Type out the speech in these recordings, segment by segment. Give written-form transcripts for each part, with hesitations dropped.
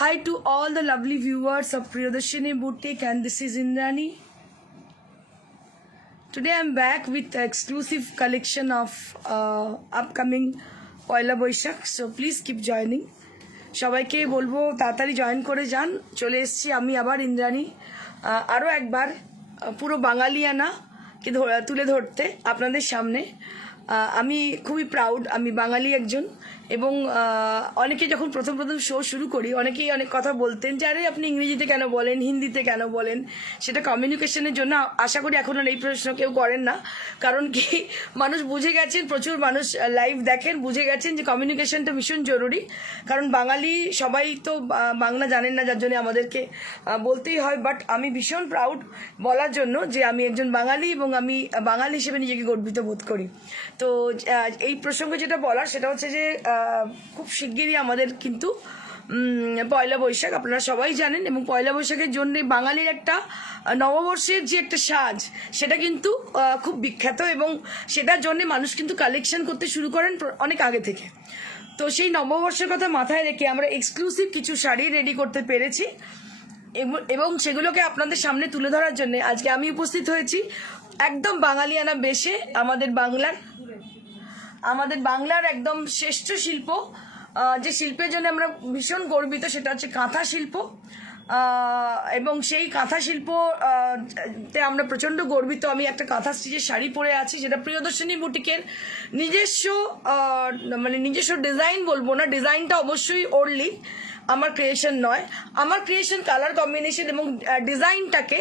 Hi to all the lovely viewers of Priyadarshini Boutique, and this is Indrani. Today I'm back with the exclusive collection of upcoming Poila Boishakh. So please keep joining. সবাইকে বলবো তাড়াতাড়ি join করে যান। চলে এসেছি আমি আবার ইন্দ্রাণী, আরও একবার পুরো বাঙালিয়ানাকে তুলে ধরতে আপনাদের সামনে। আমি খুবই প্রাউড, আমি বাঙালি একজন। এবং অনেকে যখন প্রথম শো শুরু করি অনেকেই অনেক কথা বলতেন যে আরে আপনি ইংরেজিতে কেন বলেন, হিন্দিতে কেন বলেন। সেটা কমিউনিকেশনের জন্য। আশা করি এখন আর এই প্রশ্ন কেউ করেন না, কারণ কি মানুষ বুঝে গেছেন, প্রচুর মানুষ লাইভ দেখেন, বুঝে গেছেন যে কমিউনিকেশনটা ভীষণ জরুরি। কারণ বাঙালি সবাই তো বাংলা জানেন না, যার জন্য আমাদেরকে বলতেই হয়। বাট আমি ভীষণ প্রাউড বলার জন্য যে আমি একজন বাঙালি এবং আমি বাঙালি হিসেবে নিজেকে গর্বিত বোধ করি। তো এই প্রসঙ্গে যেটা বলার সেটা হচ্ছে যে খুব শিগগিরই আমাদের কিন্তু পয়লা বৈশাখ, আপনারা সবাই জানেন। এবং পয়লা বৈশাখের জন্য বাঙালির একটা নববর্ষের যে একটা সাজ, সেটা কিন্তু খুব বিখ্যাত এবং সেটার জন্য মানুষ কিন্তু কালেকশন করতে শুরু করেন অনেক আগে থেকে। তো সেই নববর্ষের কথা মাথায় রেখে আমরা এক্সক্লুসিভ কিছু শাড়ি রেডি করতে পেরেছি এবং সেগুলোকে আপনাদের সামনে তুলে ধরার জন্য আজকে আমি উপস্থিত হয়েছি একদম বাঙালিয়ানা বেশে। আমাদের বাংলার একদম শ্রেষ্ঠ শিল্প, যে শিল্পের জন্য আমরা ভীষণ গর্বিত, সেটা হচ্ছে কাঁথা শিল্প। এবং সেই কাঁথা শিল্পতে আমরা প্রচণ্ড গর্বিত। আমি একটা কাঁথা স্টিচের শাড়ি পরে আছি, যেটা প্রিয়দর্শিনী বুটিকের নিজস্ব ডিজাইন বলবো না, ডিজাইনটা অবশ্যই ওরলি আমার ক্রিয়েশন নয়। আমার ক্রিয়েশন কালার কম্বিনেশন এবং ডিজাইনটাকে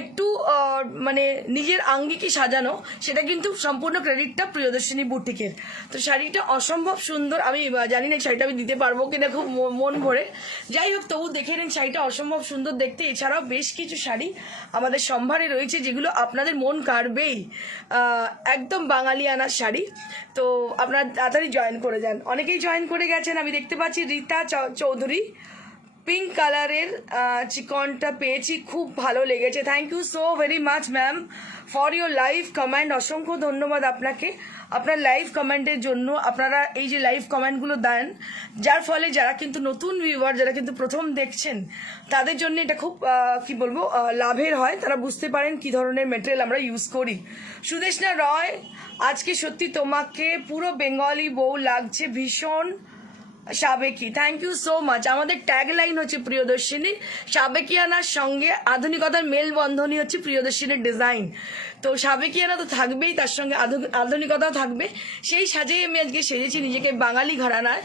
একটু নিজের আঙ্গিকে সাজানো, সেটা কিন্তু সম্পূর্ণ ক্রেডিটটা প্রিয়দর্শিনী বুটিকের। তো শাড়িটা অসম্ভব সুন্দর। আমি জানি না শাড়িটা আমি দিতে পারবো কিনা খুব মন ভরে, যাই হোক তবু দেখে নিন, শাড়িটা অসম্ভব সুন্দর দেখতে। এছাড়াও বেশ কিছু শাড়ি আমাদের সম্ভারে রয়েছে যেগুলো আপনাদের মন কাড়বেই, একদম বাঙালিয়ানার শাড়ি। তো আপনারা তাড়াতাড়ি জয়েন করে যান। অনেকেই জয়েন করে গেছেন, আমি দেখতে পাচ্ছি। রীতা চৌধুরী পিঙ্ক কালারের চিকনটা পেয়েছি, খুব ভালো লেগেছে। Thank you so very much ma'am for your live comment. অসংখ্য ধন্যবাদ আপনাকে আপনার লাইভ কমেন্টের জন্য। আপনারা এই যে লাইভ কমেন্টগুলো দেন, যার ফলে যারা কিন্তু নতুন ভিউয়ার, যারা কিন্তু প্রথম দেখছেন, তাদের জন্য এটা খুব লাভের হয়। তারা বুঝতে পারেন কি ধরনের মেটেরিয়াল আমরা ইউজ করি। সুদেশনা রয়, আজকে সত্যি তোমাকে পুরো বেঙ্গলি বউ লাগছে, ভীষণ সাবেকি। Thank you so much. আমাদের ট্যাগ লাইন হচ্ছে প্রিয়দর্শিনী, সাবেকিয়ানার সঙ্গে আধুনিকতার মেলবন্ধনই হচ্ছে প্রিয়দর্শিনীর ডিজাইন। তো সাবেকিয়ানা তো থাকবেই, তার সঙ্গে আধুনিকতাও থাকবে। সেই সাজেই আমি আজকে সেজেছি নিজেকে বাঙালি ঘরানায়।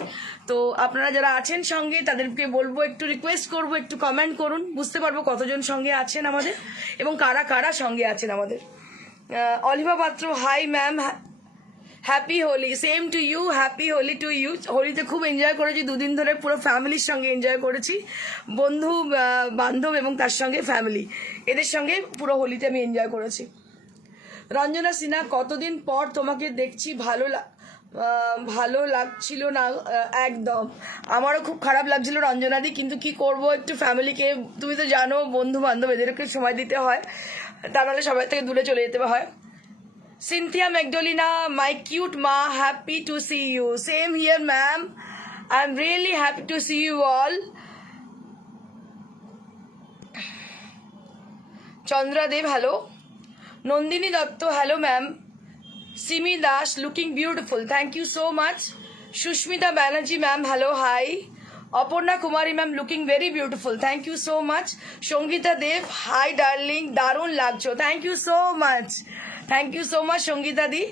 তো আপনারা যারা আছেন সঙ্গে, তাদেরকে বলবো, একটু রিকোয়েস্ট করবো, একটু কমেন্ট করুন, বুঝতে পারবো কতজন সঙ্গে আছেন আমাদের এবং কারা কারা সঙ্গে আছেন আমাদের। Aliva Patra, hi ma'am, happy Holi. Same to you, happy Holi to you. হোলিতে খুব এনজয় করেছি, দুদিন ধরে পুরো ফ্যামিলির সঙ্গে এনজয় করেছি, বন্ধু বান্ধব এবং তার সঙ্গে ফ্যামিলি, এদের সঙ্গে পুরো হোলিতে আমি এনজয় করেছি। রঞ্জনা সিনহা, কতদিন পর তোমাকে দেখছি, ভালো লাগছিল না একদম। আমারও খুব খারাপ লাগছিল রঞ্জনাদি, কিন্তু কি করব, একটু ফ্যামিলিকে, তুমি তো জানো, বন্ধু বান্ধব এদেরকে সময় দিতে হয়, তা নাহলে সবাই থেকে দূরে চলে যেতে হয়। Cynthia Magdalena, my cute ma, happy to see you. Same here, ma'am. I'm really happy to see you all. Chandra Dev, hello. Nandini Datto, hello, ma'am. Simi Dash, looking beautiful. Thank you so much. Shushmita Banerjee, ma'am, hello, hi. Aparna Kumari, ma'am, looking very beautiful. Thank you so much. Shongita Dev, hi, darling. Darun Lagcho. Thank you so much. Thank you so much Sangeeta দি।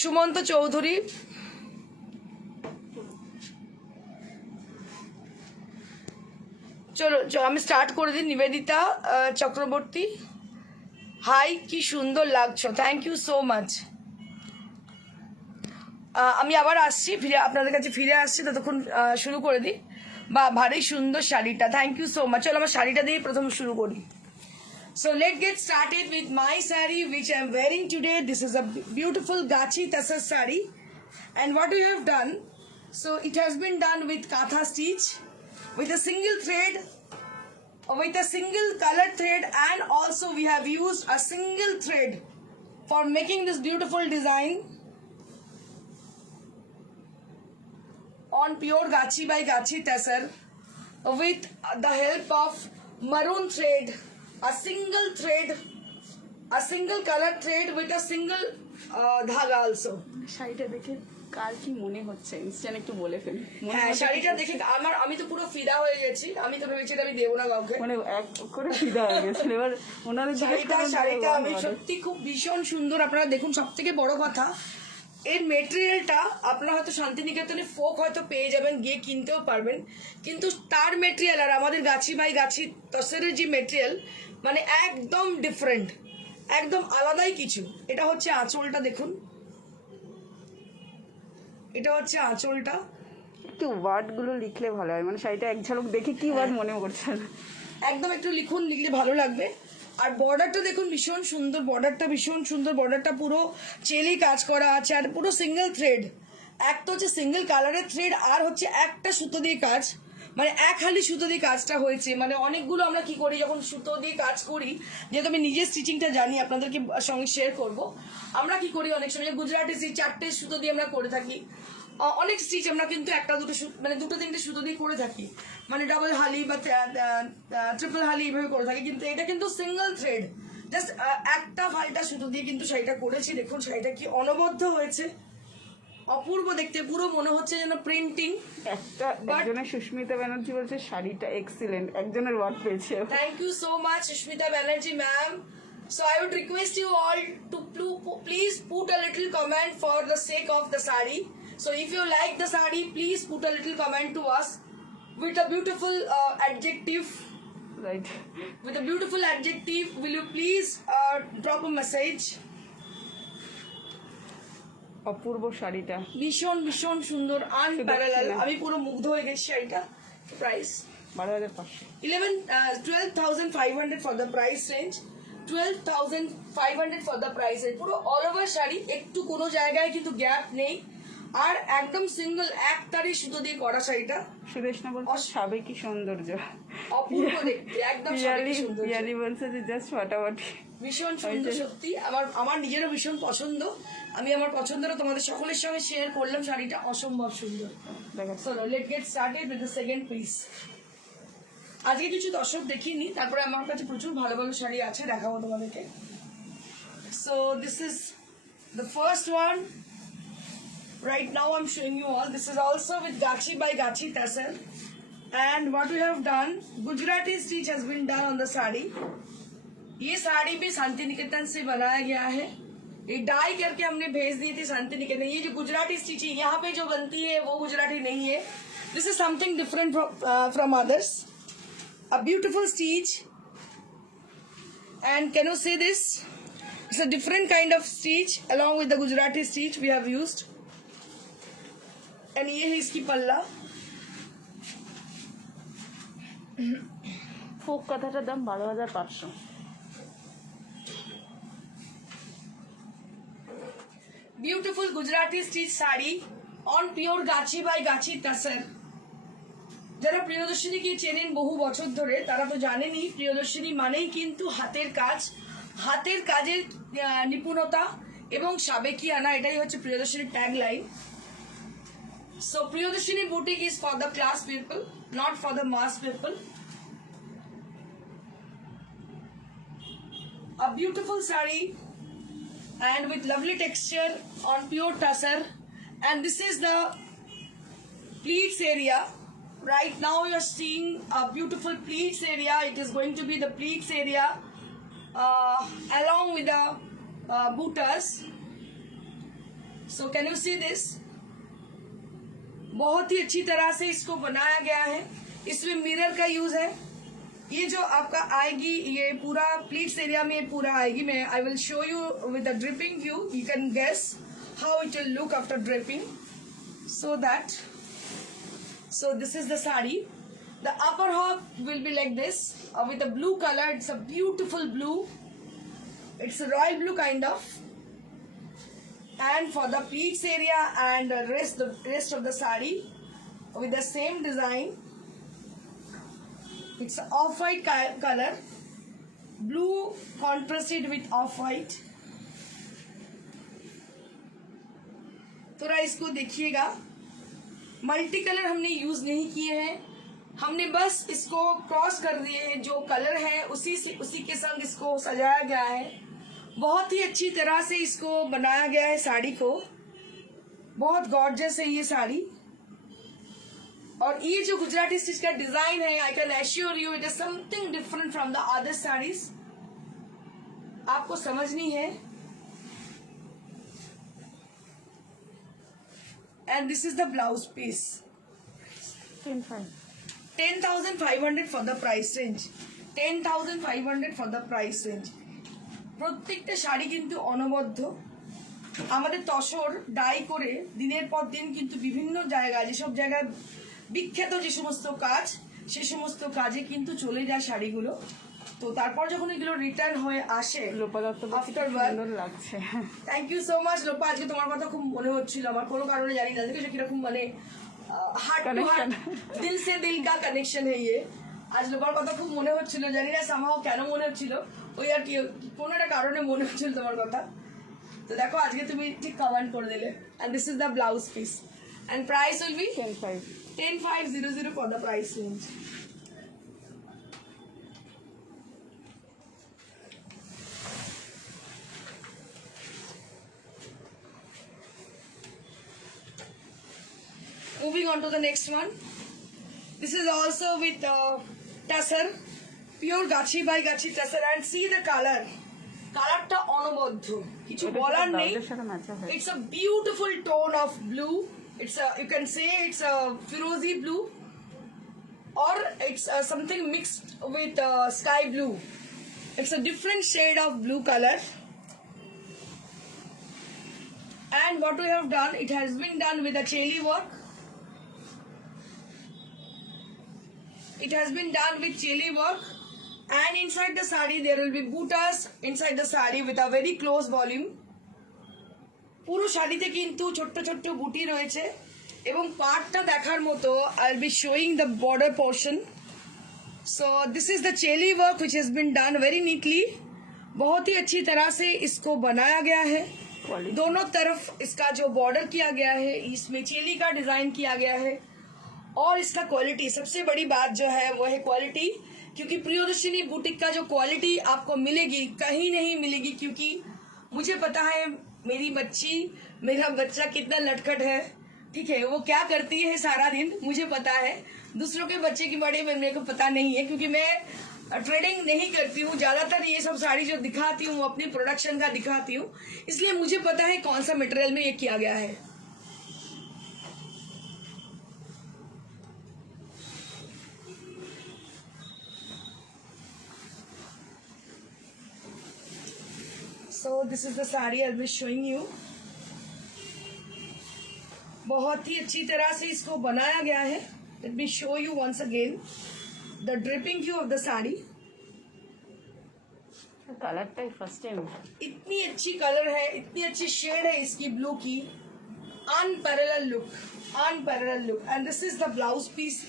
সুমন্ত চৌধুরী, চলো আমি start করে দিই। Nivedita Chakraborty, high, কি সুন্দর লাগছো, thank you so much. আমি আবার আসছি, আপনাদের কাছে ফিরে আসছি, ততক্ষণ শুরু করে দিই। বা ভারী সুন্দর শাড়িটা, থ্যাংক ইউ সো মাচ। চলো আমার শাড়িটা দিয়ে প্রথম শুরু করি। So let's get started with my saree which I am wearing today. This is a beautiful Gachi Tassa saree, and what we have done, so it has been done with katha stitch, with a single thread, with a single color thread, and also we have used a single thread for making this beautiful design. on pure Gachi by Gachi Tassar with the help of maroon thread, a single color thread with a single dhaga also. শাড়িটা দেখে কার কি মনে হচ্ছে instant একটু বলে ফেলি। হ্যাঁ, শাড়িটা দেখে আমি তো পুরো ফিদা হয়ে গেছি। আমি তো ভেবেছি আমি দেবো না কাউকে, মানে এক করে ফিদা হয়ে গেছিল। এবার ওনাদের শাড়িটা আমি সত্যি খুব ভীষণ সুন্দর। আপনারা দেখুন, সব থেকে বড় কথা এর মেটেরিয়ালটা আপনারা হয়তো শান্তিনিকেতনে ফোক হয়তো পেয়ে যাবেন, গিয়ে কিনতেও পারবেন, কিন্তু তার মেটেরিয়াল আর আমাদের গাছি বাই গাছি তসরের যে মেটেরিয়াল মানে একদম ডিফারেন্ট, একদম আলাদাই কিছু। এটা হচ্ছে আঁচলটা, দেখুন এটা হচ্ছে আঁচলটা। একটু ওয়ার্ড গুলো লিখলে ভালো হয়, মানে শাড়িটা এক ঝলক দেখে কি ওয়ার্ড মনে করছে না, একদম একটু লিখুন, লিখলে ভালো লাগবে। আর বর্ডারটা দেখুন ভীষণ সুন্দর, বর্ডারটা ভীষণ সুন্দর, বর্ডারটা পুরো চেলি কাজ করা আছে আর পুরো সিঙ্গেল থ্রেড। একটা হচ্ছে সিঙ্গেল কালারের থ্রেড আর হচ্ছে একটা সুতো দিয়ে কাজ, মানে এক হালি সুতো দিয়ে কাজটা হয়েছে। মানে অনেকগুলো আমরা কি করি যখন সুতো দিয়ে কাজ করি, যেহেতু আমি নিজের স্টিচিংটা জানি আপনাদেরকে সঙ্গে শেয়ার করব, আমরা কি করি অনেক সময় গুজরাটি স্টিচ 4টে সুতো দিয়ে আমরা করে থাকি। অনেক স্টিচ আমরা কিন্তু একটা দুটো মানে দুটো তিনটে সুতো দিয়ে করে থাকি, মানে ডাবল হালি বা ট্রিপল হালি এইভাবে করে থাকি, কিন্তু এটা কিন্তু সিঙ্গেল থ্রেড, জাস্ট একটা ফালটা সুতো দিয়ে কিন্তু শাড়িটা করেছি। দেখুন শাড়িটা কি অনবদ্য হয়েছে, অপূর্ব দেখতে, পুরো মনে হচ্ছে যেন প্রিন্টিং। একজনের সুস্মিতা ব্যানার্জি বলছে শাড়িটা এক্সিলেন্ট, একজনের ওয়ার্ড পেয়েছে। Thank you so much Sushmita Banerjee ma'am. So I would request you all to please put a little comment for the sake of the sari. So if you like the sari, please put a little comment to us with a beautiful adjective. Right. With a beautiful adjective, will you please drop a message? অপূর্ব শাড়িটা ভীষণ ভীষণ সুন্দর, unparalleled. আমি পুরো মুগ্ধ হয়ে গেছি শাড়িটা। Price 12,500, 12,500 for the price range, 12,500 for the price range। পুরো অল ওভার শাড়ি, একটু কোনো জায়গায় কিন্তু গ্যাপ নেই, আর একদম সিঙ্গেল একটারই সুতো দিয়ে করা শাড়িটা। সুদেশনা বলছে সাবেকি সৌন্দর্য, অপূর্ব দেখতে, একদম সাবেকি সৌন্দর্য। ইয়ালি বলছে যে জাস্ট ফাটাফাটি, ভীষণ সুন্দর সত্যি। আমার নিজেরও ভীষণ পছন্দ। আমি আমার পছন্দটা তোমাদের সকলের সঙ্গে শেয়ার করলাম। শাড়িটা অসম্ভব সুন্দর। So let's get started with the second piece. আজকে কিছু দর্শক দেখিনি, তারপরে আমার কাছে প্রচুর ভালো ভালো শাড়ি আছে, দেখাবো তোমাদেরকে। So this is the first one. Right now I'm showing you all. This is also with Gachi by Gachi Tassar. And what we have done, Gujarati stitch has been done on the sari. ये साड़ी भी शांति निकेतन से बनाया गया है। ये die करके हमने भेज दी थी शांति निकेतन। ये जो गुजराती स्टिचिंग यहाँ पे जो बनती है वो गुजराती नहीं है। This is something different from others. A beautiful stitch. And can you see this? It's a different kind of stitch along with the Gujarati stitch we have used. And ये है इसकी पल्ला। ফোক কথাটার দাম 12,500। Beautiful Gujarati stitch sari on pure Gachi by Gachi Tassar. যারা প্রিয়দর্শিনীকে চেনেন বহু বছর ধরে তারা তো জানেনই, প্রিয়দর্শিনী মানেই কিন্তু হাতের কাজ, হাতের কাজের নিপুণতা এবং সাবেকি আনা, এটাই হচ্ছে প্রিয়দর্শিনীর tag line. So Priyadarshini boutique is for the class people, not for the mass people. A beautiful sari and with lovely texture on pure tassar, and this is the pleats area. Right now you are seeing a beautiful pleats area. It is going to be the pleats area along with the bootas. So can you see this? बहुत ही अच्छी तरह से इसको बनाया गया है। इसमें mirror का यूज है। ये जो आपका आएगी, ये पूरा प्लीट्स एरिया में पूरा आएगी। मैं I will show you with the draping view, you can guess how it will look after draping. So this is the sari. The upper half will be like this with a blue color. It's a beautiful blue, it's a royal blue kind of. And for the pleats area and the rest of the sari with the same design, it's off-white color, blue contrasted with off-white। थोड़ा इसको देखिएगा, multi colour हमने use नहीं किए हैं, हमने बस इसको क्रॉस कर दिए हैं, जो कलर है उसी के संग इसको सजाया गया है। बहुत ही अच्छी तरह से इसको बनाया गया है साड़ी को, बहुत गॉर्जियस है ये साड़ी। और ये जो गुजराती स्टिच का डिजाइन है, I can assure you it is something different from the other saris. आपको समझनी है। And this is the blouse piece. 10,500 for the price range, 10,500 for the price range। প্রত্যেকটা শাড়ি কিন্তু অনবদ্য, আমাদের তসর ডাই করে দিনের পর দিন কিন্তু বিভিন্ন জায়গায়, যেসব জায়গায় বিখ্যাত যে সমস্ত কাজ, সে সমস্ত কাজে কিন্তু চলে যায় শাড়িগুলো। তো তারপর যখন এগুলো রিটার্ন হয়ে আসে, লোপা দত্ত আফটার সুন্দর লাগছে। Thank you so much Lopa. আজকে তোমার কথা খুব মনে হচ্ছিল আমার, কোনো কারণে জানি না যে কিরকম মানে হার্ট টু হার্ট, দিল সে দিল কা কানেকশন है ये। আজ লোপার কথা খুব মনে হচ্ছিল, জানি না সামহাও কেন মনে হচ্ছিল, ওই আর কি কোনো একটা কারণে মনে হচ্ছিল তোমার কথা। তো দেখো আজকে তুমি ঠিক কমেন্ট করে দিলে। And this is the blouse piece and price will be 10,500 for the price range। Moving on to the next one. This is also with tussar, pure gachi by gachi tussar, and see the color. কালারটা অনবদ্য, কিছু বলার নেই। It's a beautiful tone of blue. It's a, you can say it's a firozi blue, or it's something mixed with sky blue. It's a different shade of blue color. And what we have done, it has been done with a cheli work. It has been done with cheli work, and inside the sari there will be butas inside the sari with a very close volume. পুরো শাড়িতে কিন্তু ছোট্ট ছোট্ট বুটি রয়েছে এবং পাড়টা দেখার মতো। I'll be showing the border portion. So this is the cheli work which has been done very neatly. बहुत ही अच्छी तरह से इसको बनाया गया है। दोनों तरफ इसका जो बॉर्डर किया गया है, इसमें चेली का डिजाइन किया गया है। और इसका क्वालिटी, सबसे बड़ी बात जो है वो है क्वालिटी, क्योंकि प्रियदर्शिनी बुटीक का जो क्वालिटी आपको मिलेगी कहीं नहीं मिलेगी। क्योंकि मुझे पता है मेरी बच्ची, मेरा बच्चा कितना नटखट है, ठीक है, वो क्या करती है सारा दिन, मुझे पता है। दूसरों के बच्चे के बारे में मेरे को पता नहीं है, क्योंकि मैं ट्रेडिंग नहीं करती हूँ। ज्यादातर ये सब साड़ी जो दिखाती हूँ अपनी प्रोडक्शन का दिखाती हूँ, इसलिए मुझे पता है कौन सा मटेरियल में ये किया गया है। So this is the saree I'll be showing you. बहुत ही अच्छी तरह से इसको बनाया गया है। Let me show you once again the dripping view of the saree. কালারটাই ফার্স্ট টাইম। इतनी अच्छी कलर है, इतनी अच्छी शेड है इसकी ब्लू की। Unparalleled look, unparalleled look. And this is the blouse piece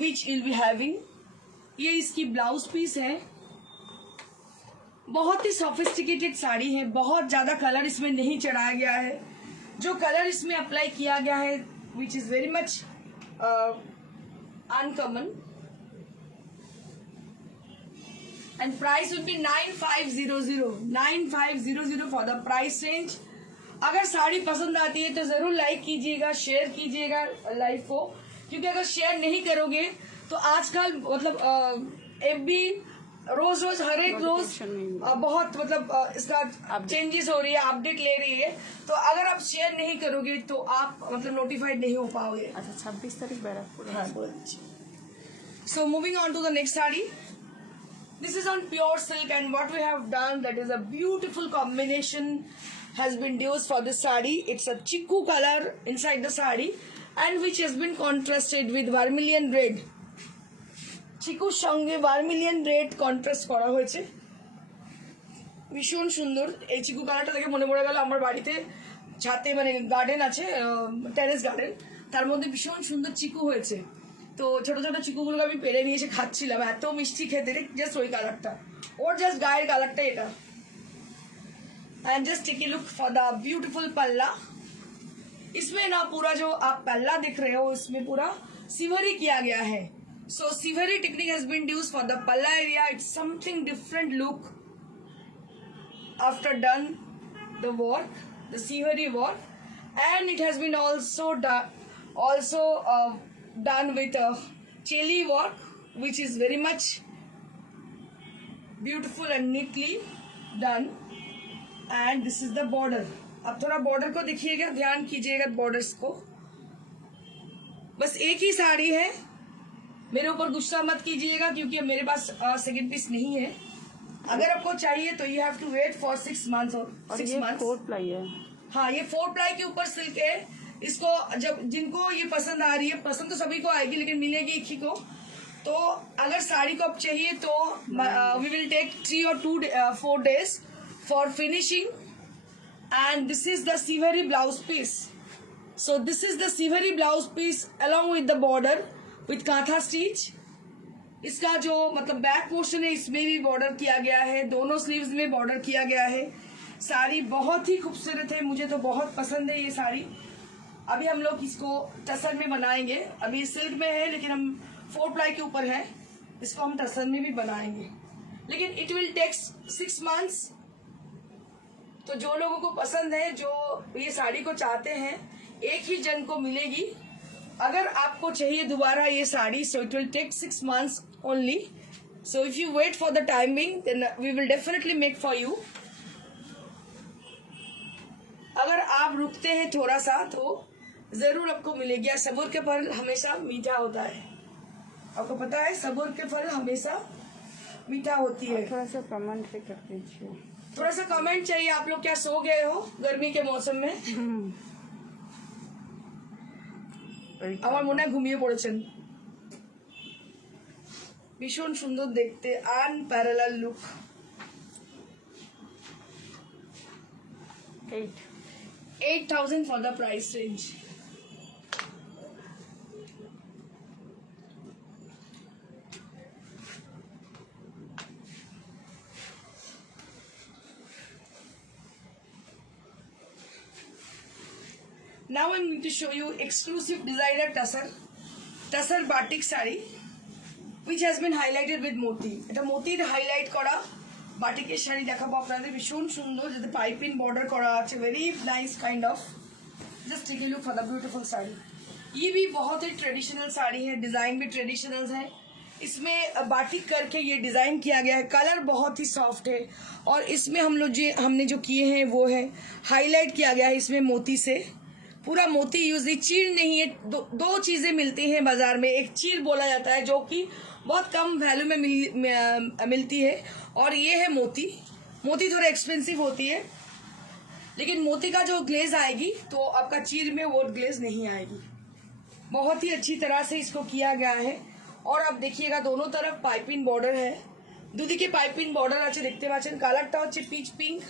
which you'll be having. ये इसकी ब्लाउज पीस है। बहुत ही सोफिस्टिकेटेड साड़ी है, बहुत ज्यादा कलर इसमें नहीं चढ़ाया गया है। जो कलर इसमें अप्लाई किया गया है which is very much uncommon. And price will B 9500 for the price range. अगर साड़ी पसंद आती है तो जरूर लाइक कीजिएगा, शेयर कीजिएगा लाइव को, क्योंकि अगर शेयर नहीं करोगे तो आजकल मतलब एफबी रोज रोज हर एक रोज बहुत मतलब इसका चेंजेस हो रही है, अपडेट ले रही है। तो अगर आप शेयर नहीं करोगे तो आप मतलब नोटिफाइड नहीं हो पाओगे। अच्छा 26 तारीख बैराकपुर। हाँ बोल दीजिए। So moving on to the next sari. This is on pure silk, and what we have done, that is a beautiful combination has been used for this saree. It's a chiku color inside the saree, and which has been contrasted with vermilion red. চিকুর সঙ্গে vermilion red contrast করা হয়েছে, ভীষণ সুন্দর। এই চিকু কালারটা দেখে মনে পড়ে গেল আমার বাড়িতে ছাতে মানে গার্ডেন আছে, টেরেস গার্ডেন, তার মধ্যে ভীষণ সুন্দর চিকু হয়েছে। তো ছোট ছোট চিকুগুলোকে আমি পেরে নিয়ে এসে খাচ্ছিলাম, এত মিষ্টি খেতে, জাস্ট ওই কালারটা, ওর জাস্ট গায়ের কালারটা এটা। And just take a look for the beautiful palla. इसमें ना पूरा जो आप पल्ला दिख रहे हो इसमें पूरा सिवरी किया गया है. So Siveri technique has been used for the palla area. It's something different look after done the work, the Siveri work, and it has been also done with a cheli work, which is very much beautiful and neatly done. And this is the border. अब थोड़ा border को देखिएगा, ध्यान कीजिएगा borders को. बस एक ही साड़ी है, मेरे ऊपर गुस्सा मत कीजिएगा क्योंकि मेरे पास सेकंड पीस नहीं है. अगर आपको चाहिए तो you have to wait for 6 months और 6 months. 4 प्लाई है. हाँ, ये 4 प्लाई के ऊपर सिल्क है. इसको जब जिनको ये पसंद आ रही है, पसंद तो सभी को आएगी लेकिन मिलेगी एक ही को. तो अगर साड़ी को आप चाहिए तो we will take 3 or 4 days for finishing. And this is the shibori blouse piece. So this is the shibori blouse piece along with the border with kantha stitch. इसका जो मतलब बैक पोर्शन है इसमें भी बॉर्डर किया गया है, दोनों स्लीव्स में बॉर्डर किया गया है. साड़ी बहुत ही खूबसूरत है, मुझे तो बहुत पसंद है ये साड़ी. अभी हम लोग इसको टसन में बनाएंगे. अभी सिल्क में है लेकिन हम 4 प्लाई के ऊपर है, इसको हम टसन में भी बनाएंगे. लेकिन इट विल टेक 6 months. तो जो लोगों को पसंद है, जो ये साड़ी को चाहते हैं, एक ही जन को मिलेगी. अगर आपको चाहिए दोबारा ये साड़ी, so it will take 6 months only. So if you wait for the timing then we will definitely make for you. अगर आप रुकते हैं थोड़ा सा तो जरूर आपको मिलेगी. सब्र के फल हमेशा मीठा होता है. आपको पता है सब्र के फल हमेशा मीठा होती है. थोड़ा सा कमेंट पे कर दीजिए. थोड़ा सा कमेंट चाहिए. आप लोग क्या सो गए हो गर्मी के मौसम में? আমার মনে হয় ঘুমিয়ে পড়েছেন. ভীষণ সুন্দর দেখতে, unparalleled look. 8,000 for the price range. Now I'm going to show you exclusive designer tussar batik sari which has been highlighted with moti. এটা মতির হাইলাইট করা বাটিকের শাড়ি দেখাবো আপনাদের. ভীষণ সুন্দর, যাতে পাইপিং বর্ডার করা আছে. Very nice kind of. Just take a look for the beautiful sari. ये भी बहुत ही ट्रेडिशनल साड़ी है, डिजाइन भी ट्रेडिशनल है. इसमें बाटिक करके ये डिजाइन किया गया है. कलर बहुत ही सॉफ्ट है और इसमें हमने जो किए हैं वो है हाईलाइट किया गया है इसमें मोती से. पूरा मोती यूज, चीर नहीं है. दो चीजें मिलती हैं बाजार में. एक चीर बोला जाता है जो कि बहुत कम वैल्यू में मिलती है, और ये है मोती. मोती थोड़ा एक्सपेंसिव होती है लेकिन मोती का जो ग्लेज आएगी तो आपका चीर में वो ग्लेज नहीं आएगी. बहुत ही अच्छी तरह से इसको किया गया है. और आप देखिएगा दोनों तरफ पाइपिंग बॉर्डर है. দুদিকে পাইপিং বর্ডার আছে, দেখতে পাচ্ছেন. কালারটা হচ্ছে পিচ পিঙ্ক.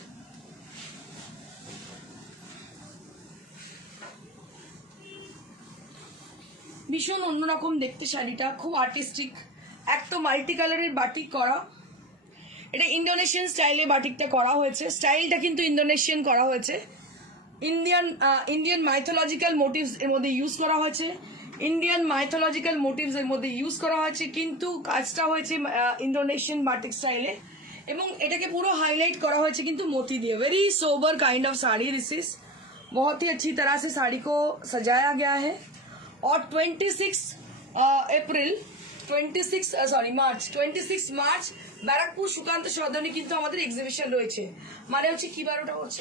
ভীষণ অন্যরকম দেখতে শাড়িটা, খুব আর্টিস্টিক. এক তো মাল্টি কালারের বাটিক করা. এটা ইন্দোনেশিয়ান স্টাইলে বাটিকটা করা হয়েছে. স্টাইলটা কিন্তু ইন্দোনেশিয়ান করা হয়েছে. ইন্ডিয়ান মাইথোলজিক্যাল মোটিভস এর মধ্যে ইউজ করা হয়েছে. কিন্তু কাজটা হয়েছে ইন্দোনেশিয়ান বাটিক স্টাইলে এবং এটাকে পুরো हाईलाइट करा হয়েছে কিন্তু मोती दिए. Very sober kind of sari this is. बहुत ही अच्छी तरह से साड़ी को सजाया गया है. और 26 মার্চ ব্যারাকপুর সুকান্ত সদনে কিন্তু আমাদের এক্সিবিশন রয়েছে. মানে হচ্ছে কি বার ওটা হচ্ছে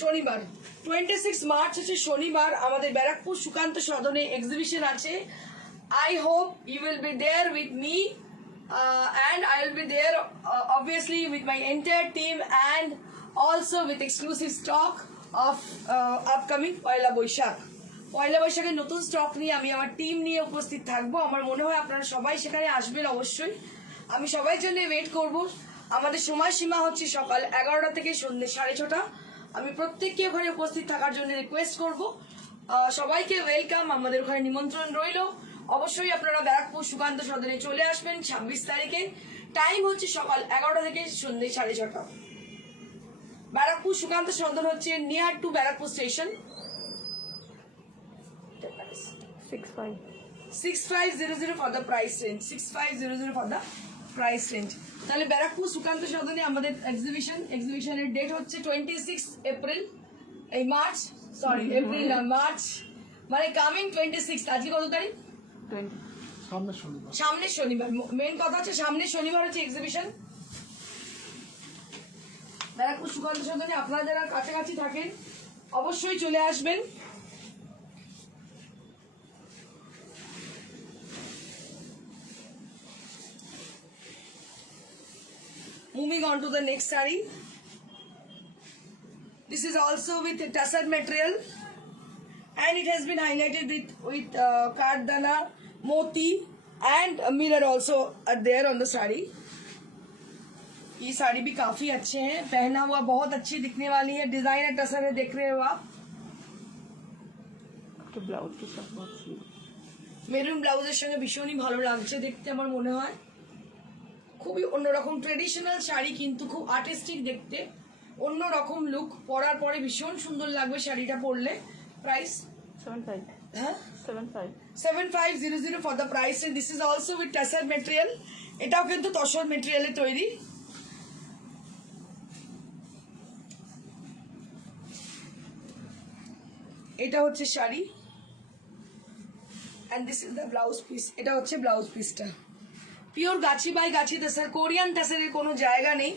শনিবার. 26 মার্চ হচ্ছে শনিবার আমাদের ব্যারাকপুর সুকান্ত সদনে এক্সিবিশন আছে. I hope you will be there with me and I will be there obviously with my entire team and also with exclusive stock of upcoming পয়লা বৈশাখ. পয়লা বৈশাখের নতুন স্টক নিয়ে আমি আমার টিম নিয়ে উপস্থিত থাকবো. আমার মনে হয় আপনারা সবাই সেখানে আসবেন অবশ্যই. আমি সবার জন্য ওয়েট করব. আমাদের সময়সীমা হচ্ছে সকাল 11টা থেকে সন্ধ্যে 6:30. আমি প্রত্যেককে ওখানে উপস্থিত থাকার জন্য রিকোয়েস্ট করব. সবাইকে ওয়েলকাম. আমাদের ওখানে নিমন্ত্রণ রইল. অবশ্যই আপনারা ব্যারাকপুর সুকান্ত সদনে চলে আসবেন 26 তারিখে. টাইম হচ্ছে সকাল 11টা থেকে সন্ধ্যে 6:30. ব্যারাকপুর সুকান্ত সদন হচ্ছে near to Barrackpore station. price? 65. 6500 for the price range. 6500 for the price range. তাহলে ব্যারাকপুর সুকান্ত সদনে আমাদের এক্সিবিশনের ডেট হচ্ছে 26 এপ্রিল, এই মার্চ, সরি এপ্রিল না মার্চ, মানে কামিং 26। আজকে কত তারিখ? 20. সামনের শনিবার। মেন কথা হচ্ছে সামনের শনিবার হচ্ছে এক্সিবিশন ব্যারাকপুর সুকান্ত সদনে। আপনারা যারা কাছাকাছি থাকেন অবশ্যই চলে আসবেন। Moving on to the next saree. This is also with tussar material and it has been highlighted with kardana, moti and a mirror also are there on the saree. ये साड़ी भी काफी अच्छे हैं, पहना हुआ बहुत अच्छी दिखने वाली है। डिजाइन है टसर है, देख रहे हो आप। তো ব্লাউজ তো সব বলছি। মেরুন ব্লাউজের সঙ্গে ভীষণই ভালো লাগছে দেখতে আমার মনে হয়। খুবই অন্যরকম ট্রেডিশনাল শাড়ি, কিন্তু খুব আর্টিস্টিক দেখতে, অন্যরকম লুক। পরার পরে ভীষণ সুন্দর লাগবে শাড়িটা পরলে। প্রাইস 75. হ্যাঁ 75. 7500 for the price. This is also with tussar material. এটাও কিন্তু তসর মেটেরিয়ালে তৈরি। এটা হচ্ছে শাড়ি and this is the blouse piece. এটা হচ্ছে ব্লাউজ পিসটা। Pure Gachhi by Gachhi তাসার, Korean তাসারের কোনো জায়গা নেই।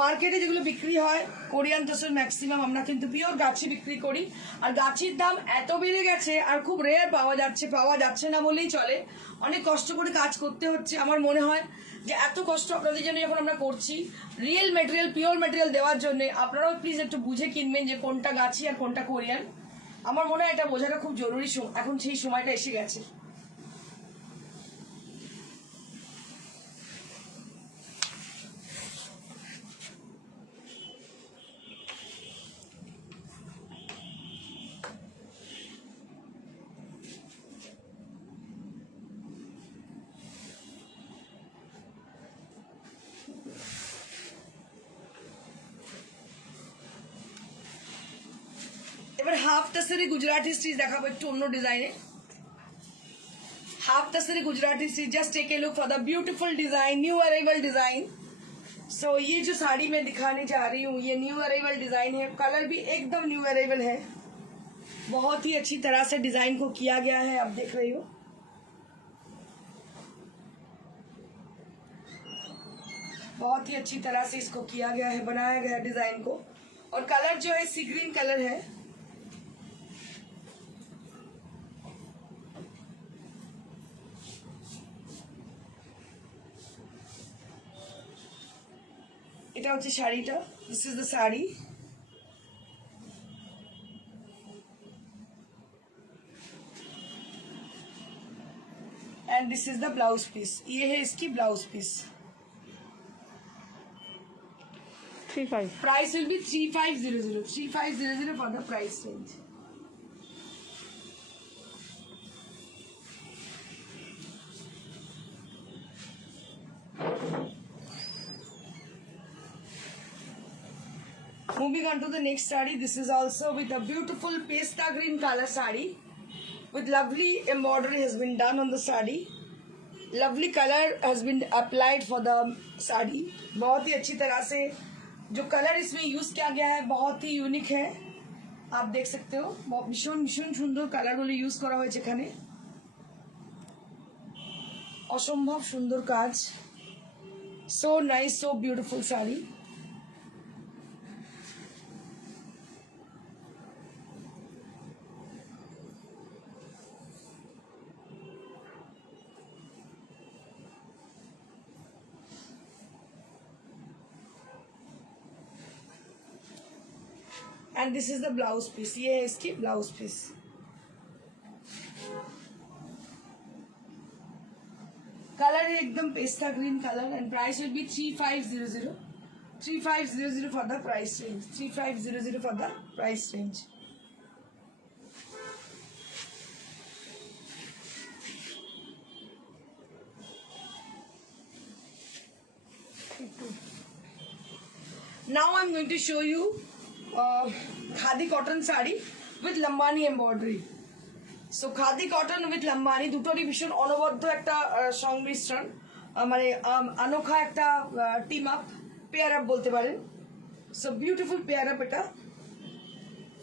মার্কেটে যেগুলো বিক্রি হয় কোরিয়ান তাসার ম্যাক্সিমাম, আমরা কিন্তু পিওর গাছি বিক্রি করি। আর গাছির দাম এত বেড়ে গেছে আর খুব রেয়ার পাওয়া যাচ্ছে না বলেই চলে। অনেক কষ্ট করে কাজ করতে হচ্ছে। আমার মনে হয় যে এত কষ্ট আপনাদের জন্য যখন আমরা করছি রিয়েল মেটেরিয়াল, পিওর মেটেরিয়াল দেওয়ার জন্য, আপনারাও প্লিজ একটু বুঝে কিনবেন যে কোনটা গাছি আর কোনটা কোরিয়ান। আমার মনে হয় এটা বোঝাটা খুব জরুরি। এখন সেই সময়টা এসে গেছে। এবার হাফ টাসারে গুজরাটি স্টিচ দেখাবো একটু অন্য ডিজাইনে। हाफ तसरी Gujarati stitch, just take a look for the beautiful design, new arrival design. So ये जो साड़ी मैं दिखाने जा रही हूँ ये न्यू अराइवल डिजाइन है। कलर भी एकदम न्यू अराइवल है, बहुत ही अच्छी तरह से डिजाइन को किया गया है। आप देख रही हो बहुत ही अच्छी तरह से इसको किया गया है, बनाया गया है डिजाइन को। और कलर जो है सी ग्रीन कलर है। এটা হচ্ছে শাড়িটা। This is the sari. And this is the blouse piece. ये है इसकी blouse piece. 35. Price will be 3500 3500 for the price range. Moving on to the next saree. This is also with a beautiful pasta green color saree with lovely embroidery has been done on the saree. Lovely color has been applied for the saree. बहुत ही अच्छी तरह से जो colour इसमें use किया गया है बहुत ही यूनिक है। आप देख सकते हो भीषण भीषण सुंदर কালারগুলো ইউজ করা হয়েছে এখানে। অসম্ভব সুন্দর কাজ। So nice, so beautiful saree. And this is the blouse piece. ये है इसकी blouse piece. Color है एकदम pista green color and price will be 3500 3500 for the price range. 3500 for the price range. Now I'm going to show you khadi cotton sari with Lambani embroidery. So khadi cotton with Lambani দুটোরই ভীষণ অনবদ্য একটা সংমিশ্রণ, মানে আনোখা একটা টিম আপ, পেয়ার আপ বলতে পারেন। সো বিউটিফুল পেয়ার আপ এটা।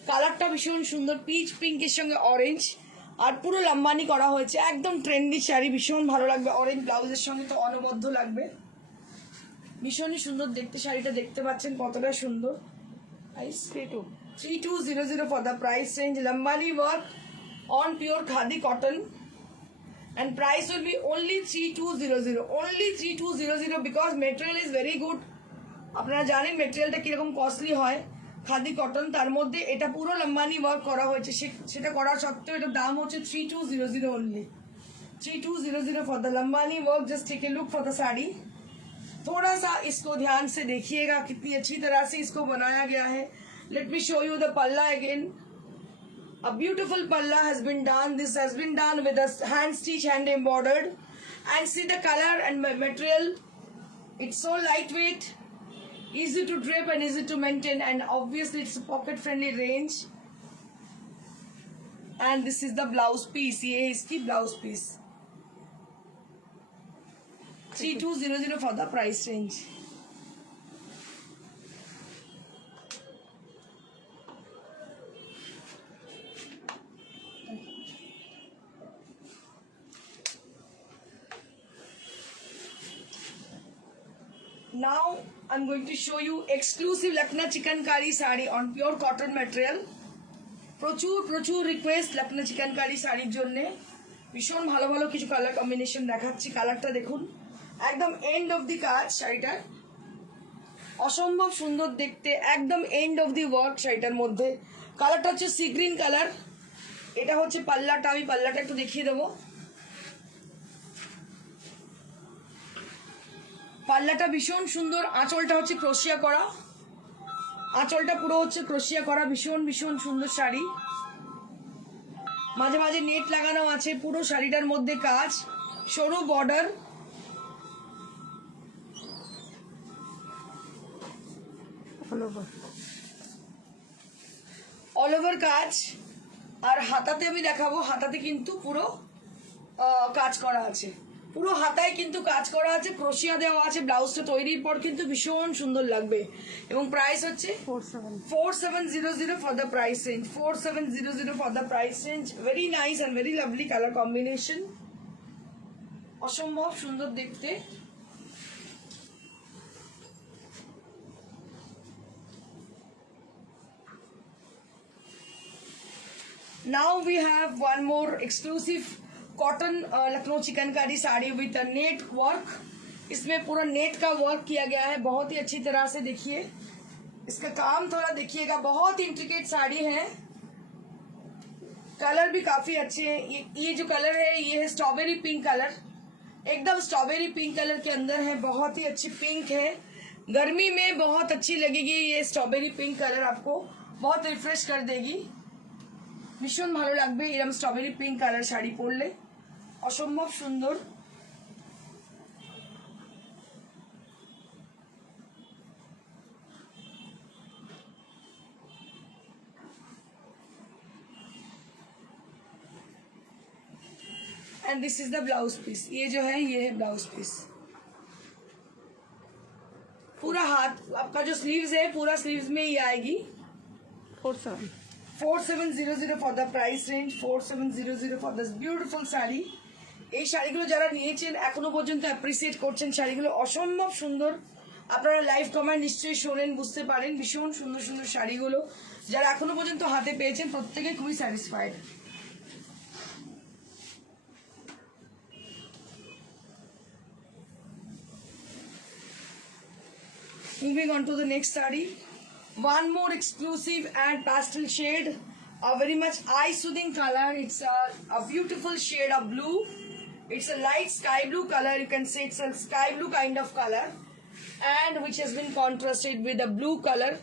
কালারটা ভীষণ সুন্দর, পিচ পিঙ্কের সঙ্গে অরেঞ্জ, আর পুরো লাম্বানি করা হয়েছে, একদম ট্রেন্ডি শাড়ি, ভীষণ ভালো লাগবে। অরেঞ্জ ব্লাউজের সঙ্গে তো অনবদ্য লাগবে, ভীষণই সুন্দর দেখতে। শাড়িটা দেখতে পাচ্ছেন কতটা সুন্দর। 3200 for the price range. Lambani work on pure khadi cotton, and price will be only 3200. Only 3200 because material is very good. আপনারা জানেন মেটেরিয়ালটা কিরকম কস্টলি হয় খাদি কটন, তার মধ্যে এটা পুরো লাম্বানি ওয়ার্ক করা হয়েছে, সেটা করা সত্ত্বেও এটার দাম হচ্ছে 3200 only. 3200 for the lambani work. Just take a look for the sari, थोड़ा सा इसको ध्यान से देखिएगा कितनी अच्छी तरह से इसको बनाया गया है। Let me show you the पल्ला again. A beautiful palla has been done. This has been done with a hand stitch, hand embroidered, and see the color and material. It's so lightweight, easy to drape and easy to maintain, and obviously it's a pocket friendly range. And this is the blouse piece. ये इसकी blouse piece. 3200 for the price range. Now I'm going to show you exclusive Lucknow chikankari sari on pure cotton material. প্রচুর request Lucknow চিকেনকারি শাড়ির জন্যে। ভীষণ ভালো ভালো কিছু colour combination দেখাচ্ছি। কালারটা দেখুন, একদম এন্ড অফ দি কাজ শাড়িটার, অসম্ভব সুন্দর দেখতে, একদম এন্ড অফ দি ওয়ার্ক শাড়িটার মধ্যে। কালারটা হচ্ছে সি গ্রিন কালার। এটা হচ্ছে পাল্লাটা, আমি পাল্লাটা একটু দেখিয়ে দেবো। পাল্লাটা ভীষণ সুন্দর, আঁচলটা হচ্ছে ক্রোশিয়া করা, আঁচলটা পুরো হচ্ছে ক্রোশিয়া করা, ভীষণ ভীষণ সুন্দর শাড়ি। মাঝে মাঝে নেট লাগানো আছে, পুরো শাড়িটার মধ্যে কাজ, সরু বর্ডার, অল ওভার কাজ। আর হাতাতে আমি দেখাবো, হাতাতে কিন্তু পুরো কাজ করা আছে, পুরো হাতায় কিন্তু কাজ করা আছে, ক্রোশিয়া দেওয়া আছে। ব্লাউজটা তৈরির পর কিন্তু ভীষণ সুন্দর লাগবে। এবং প্রাইস হচ্ছে 4700 for the price range. 4700 for the price range. Very nice and very lovely color combination. অসম্ভব সুন্দর দেখতে। Now we have one more exclusive cotton Lucknow chikankari sari with net work. इसमें पूरा नेट का वर्क किया गया है बहुत ही अच्छी तरह से। देखिए इसका काम थोड़ा देखिएगा, बहुत इंट्रिकेट साड़ी है। कलर भी काफी अच्छे हैं। ये जो कलर है ये है स्ट्रॉबेरी पिंक कलर, एकदम स्ट्रॉबेरी पिंक कलर के अंदर है, बहुत ही अच्छी पिंक है। गर्मी में बहुत अच्छी लगेगी ये स्ट्रॉबेरी पिंक कलर, आपको बहुत रिफ्रेश कर देगी। ভীষণ ভালো লাগবে এরকম স্ট্রবেরি পিঙ্ক কালার শাড়ি পরলে, অসম্ভব সুন্দর। And this is the blouse piece. ये जो है ये है ब्लाउज पीस। पूरा हाथ आपका जो स्लीव्स है पूरा स्लीव्स में ही आएगी। 4700 for the price range. 4700 for this beautiful sari. এই শাড়িগুলো যারা নিয়েছেন এখনো পর্যন্ত অ্যাপ্রিসিয়েট করছেন, শাড়িগুলো অসম্ভব সুন্দর। আপনারা লাইভ কমেন্ট নিশ্চয়ই শোনেন, বুঝতে পারেন ভীষণ সুন্দর সুন্দর শাড়িগুলো। যারা এখনো পর্যন্ত হাতে পেয়েছেন প্রত্যেকে খুবই satisfied. Moving on to the next saree, one more exclusive and pastel shade, a very much eye-soothing color. It's a beautiful shade of blue. It's a light sky blue color. You can say it's a sky blue kind of color, and which has been contrasted with a blue color.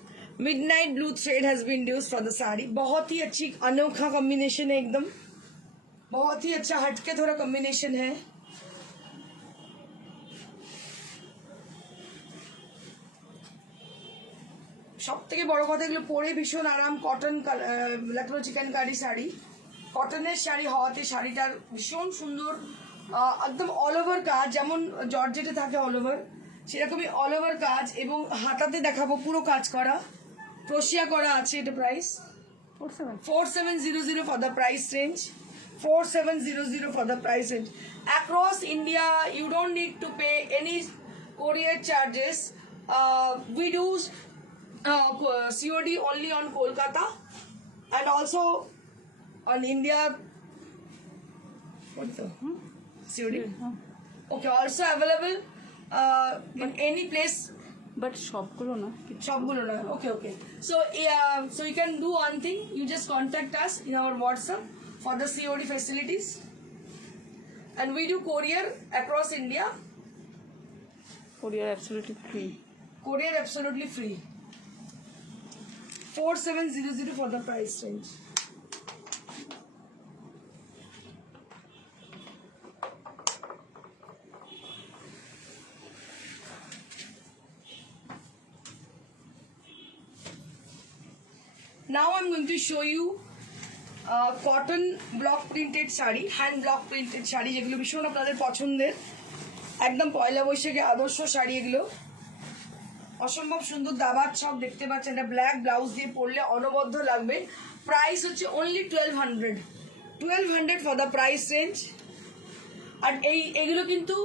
Midnight blue thread has been used for the saree. बहुत ही अच्छी अनोखा combination है, एकदम बहुत ही अच्छा हटके थोड़ा combination है। সব থেকে বড় কথা এগুলো পরে ভীষণ আরাম। কটন লখনৌ চিকেনকারি শাড়ি, কটনের শাড়ি হওয়াতে শাড়িটার ভীষণ সুন্দর একদম অল ওভার কাজ, যেমন জর্জেটে থাকে অল ওভার সেরকমই অল ওভার কাজ, এবং হাতাতে দেখাবো পুরো কাজ করা, ক্রোশিয়া করা আছে। এটা price 4700 for the price range. 4700 for the price range. Across India, you don't need to pay any courier charges. We do COD only on Kolkata and also on India. What's the COD? Okay, also available in any place. But সবগুলো না, সবগুলো না, okay okay. So so you can do one thing, you just contact us in our WhatsApp for the COD facilities and we do courier across India. Courier absolutely free. Courier absolutely free. 4700 for the price range. Now I'm going to show you cotton block printed sari, hand block printed sari, যেগুলো ভীষণ আপনাদের পছন্দের, একদম পয়লা বৈশাখে আদর্শ শাড়ি। এগুলো অসম্ভব সুন্দর দাবার ছক দেখতে পাচ্ছেন, এটা ব্ল্যাক ব্লাউজ দিয়ে পরলে অনবদ্য লাগবে। প্রাইস হচ্ছে only 1200 for the price range. আর এগুলো কিন্তু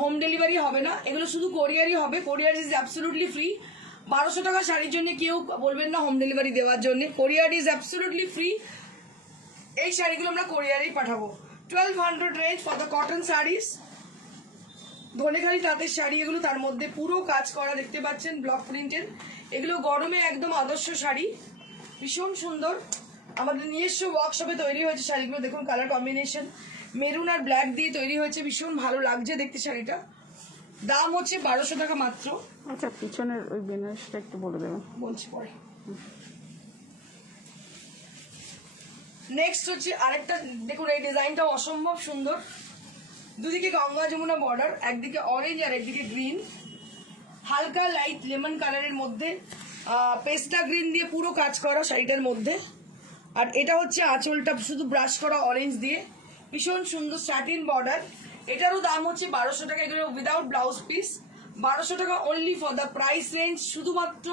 হোম ডেলিভারি হবে না, এগুলো শুধু কোরিয়ারই হবে। কোরিয়ার ইজ অ্যাবসলিউটলি ফ্রি। 1200 টাকা শাড়ির জন্য কেউ বলবেন না হোম ডেলিভারি দেওয়ার জন্য, কোরিয়ার ইজ অ্যাবসলিউটলি ফ্রি। এই শাড়িগুলো আমরা কোরিয়ারেই পাঠাবো। 1200 range for the cotton saris, Dhanekhali তাঁতের শাড়ি এগুলো, তার মধ্যে পুরো কাজ করা দেখতে পাচ্ছেন ব্লক প্রিন্টের। এগুলো গরমে একদম আদর্শ শাড়ি, ভীষণ সুন্দর। আমাদের নিজস্ব ওয়ার্কশপে তৈরি হয়েছে শাড়িগুলো, দেখুন কালার কম্বিনেশন মেরুন আর ব্ল্যাক দিয়ে তৈরি হয়েছে, ভীষণ ভালো লাগছে দেখতে শাড়িটা। দাম হচ্ছে 1200 টাকা মাত্র। আচ্ছা, পিছনের ওই বেনারসটা একটু বলে দেবেন। বলছি পরে। নেক্সট হচ্ছে আরেকটা, দেখুন এই ডিজাইনটা অসম্ভব সুন্দর। দুদিকে গঙ্গা যমুনা বর্ডার, একদিকে অরেঞ্জ আর একদিকে গ্রিন, হালকা লাইট লেমন কালারের মধ্যে পেস্টা গ্রিন দিয়ে পুরো কাজ করা শাড়িটার মধ্যে। আর এটা হচ্ছে আঁচলটা শুধু ব্রাশ করা অরেঞ্জ দিয়ে, ভীষণ সুন্দর স্যাটিন বর্ডার। এটারও দাম হচ্ছে 1200 টাকা, এগুলো উইদাউট ব্লাউজ পিস। 1200 টাকা only for the price range, শুধুমাত্র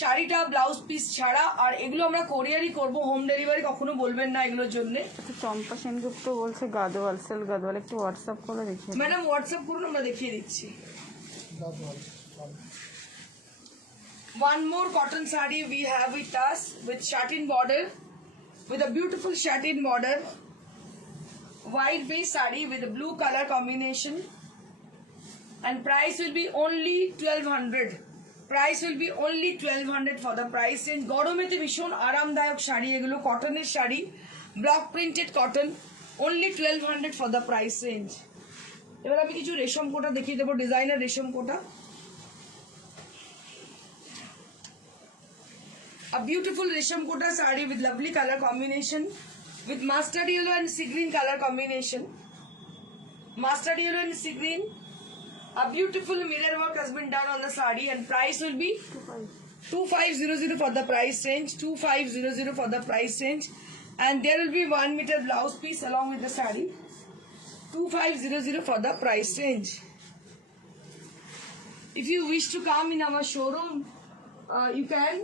শাড়িটা ব্লাউজ পিস ছাড়া। আর এগুলো আমরা কোরিয়ারই করব, হোম ডেলিভারি কখনো বলবেন না এগুলোর জন্য। আচ্ছা, চম্পা সেনগুপ্ত বলছে গাদোয়াল, সেল গাদোয়াল, একটু হোয়াটসঅ্যাপ করে দেখিয়ে। ম্যাডাম হোয়াটসঅ্যাপ করুন, আমরা দেখিয়ে দিচ্ছি। One more cotton saree we have with us with satin border, with a beautiful satin border, white base saree with a blue color combination, and price will be only 1200. Price will be only 1200 for the price range. গরমেতে ভীষণ আরামদায়ক শাড়ি এগুলো, কটনের sari, block printed cotton, only 1200 for the price range. এবার আমি কিছু রেশম কোটা দেখিয়ে দেবো, ডিজাইনার রেশম কোটা। A beautiful resham kota saree with lovely color combination, with mustard yellow and sea green color combination. Mustard yellow and sea green. A beautiful mirror work has been done on the saree, and price will be 2500 for the price range. 2500 for the price range, and there will be 1 meter blouse piece along with the saree. 2500 for the price range. If you wish to come in our showroom, you can.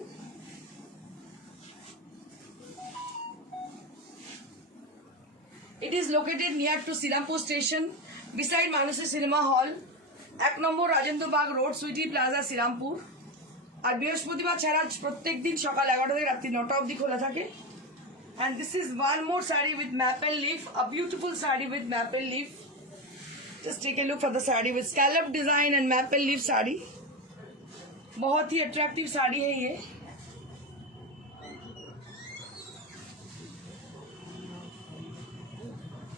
It is located near to Sirampur station, beside Manasi Cinema Hall, 1 নম্বর Rajendra Bagh road, Sweety Plaza, Serampore. আর বৃহস্পতিবার ছাড়া প্রত্যেক দিন সকাল 11টা থেকে রাত্রি 9টা অবধি খোলা থাকে। And this is one more saree with maple leaf, a beautiful saree with maple leaf. Just take a look for the saree with scallop design and maple leaf saree. बहुत ही attractive साड़ी है ये।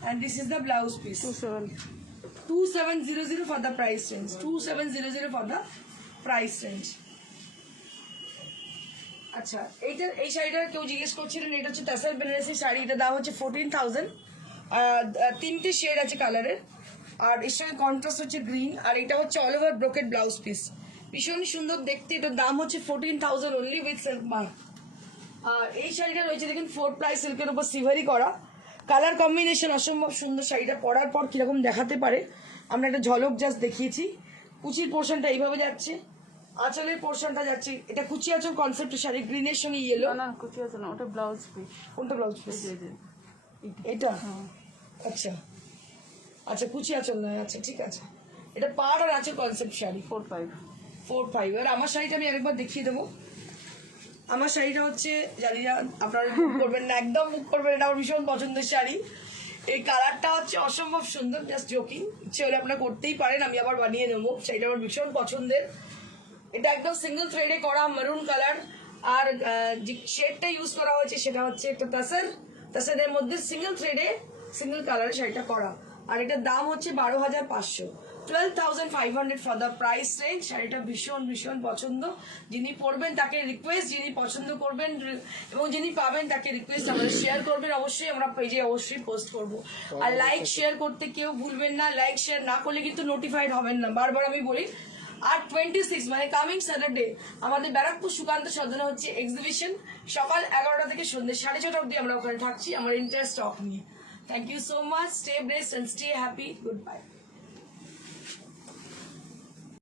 And this is the blouse piece. 2700 for the price range. 2700 for the price range. আচ্ছা, এই শাড়িটা কেউ জিজ্ঞেস করছিলেন, এটা হচ্ছে টাসার বেনারসি শাড়ি, এটা দাম হচ্ছে 14000। তিনটে শেড আছে কালারের, আর এর সঙ্গে কন্ট্রাস্ট হচ্ছে গ্রিন, আর এটা হচ্ছে all over brocade blouse piece, ভীষণ সুন্দর দেখতে। এটার দাম হচ্ছে 14000 অনলি উইথ সিল্ক মার্ক। আর এই শাড়িটা রয়েছে দেখুন 4 প্লাই সিল্কের উপর সিভারি করা, কালার কম্বিনেশন অসম্ভব সুন্দর। শাড়িটা পরার পর কিরকম দেখাতে পারে আমরা একটা ঝলক জাস্ট দেখিয়েছি। কুচির পোর্শনটা এইভাবে যাচ্ছে, আঁচলের পোর্শনটা যাচ্ছে, এটা কুচি আঁচল কনসেপ্টের শাড়ি, গ্রিনের সঙ্গে ইয়েলো। না কুচি আছে না, ওটা ব্লাউজ পিস। কোনটা ব্লাউজ পিস? এটা আচ্ছা আচ্ছা, কুচি আঁচল নয়, আচ্ছা ঠিক আছে। এটা পাড় আর আঁচল কনসেপ্ট শাড়ি 4-5। আর আমার শাড়িটা আমি আরেকবার দেখিয়ে দেবো। আমার শাড়িটা হচ্ছে, জানি না আপনারা মুখ করবেন না, একদম মুখ করবেন, এটা আমার ভীষণ পছন্দের শাড়ি। এই কালারটা হচ্ছে অসম্ভব সুন্দর, জাস্ট জোকিং, ইচ্ছে হলে আপনারা করতেই পারেন, আমি আবার বানিয়ে নেবো। শাড়িটা আমার ভীষণ পছন্দের। এটা একদম সিঙ্গেল থ্রেডে করা মেরুন কালার, আর যে শেডটা ইউজ করা হয়েছে সেটা হচ্ছে একটা তাসারের মধ্যে সিঙ্গেল থ্রেডে সিঙ্গেল কালারের শাড়িটা করা। আর এটার দাম হচ্ছে 12,500, 12,500 ফর দ্য প্রাইস রেঞ্জ। শাড়িটা ভীষণ ভীষণ পছন্দ। যিনি পরবেন তাকে রিকোয়েস্ট, যিনি পছন্দ করবেন এবং যিনি পাবেন তাকে রিকোয়েস্ট আমাদের শেয়ার করবেন, অবশ্যই আমরা পেজে অবশ্যই পোস্ট করব। আর লাইক শেয়ার করতে কেউ ভুলবেন না, লাইক শেয়ার না করলে কিন্তু নোটিফাইড হবেন না, বারবার আমি বলি। আর 26 মানে কামিং স্যাটারডে আমাদের ব্যারাকপুর সুকান্ত সদনে হচ্ছে এক্সিবিশন, সকাল 11টা থেকে সন্ধ্যে 6:30 অবধি আমরা ওখানে থাকছি আমার ইন্টারেস্ট স্টক নিয়ে। Thank you so much, stay blessed and stay happy, good by.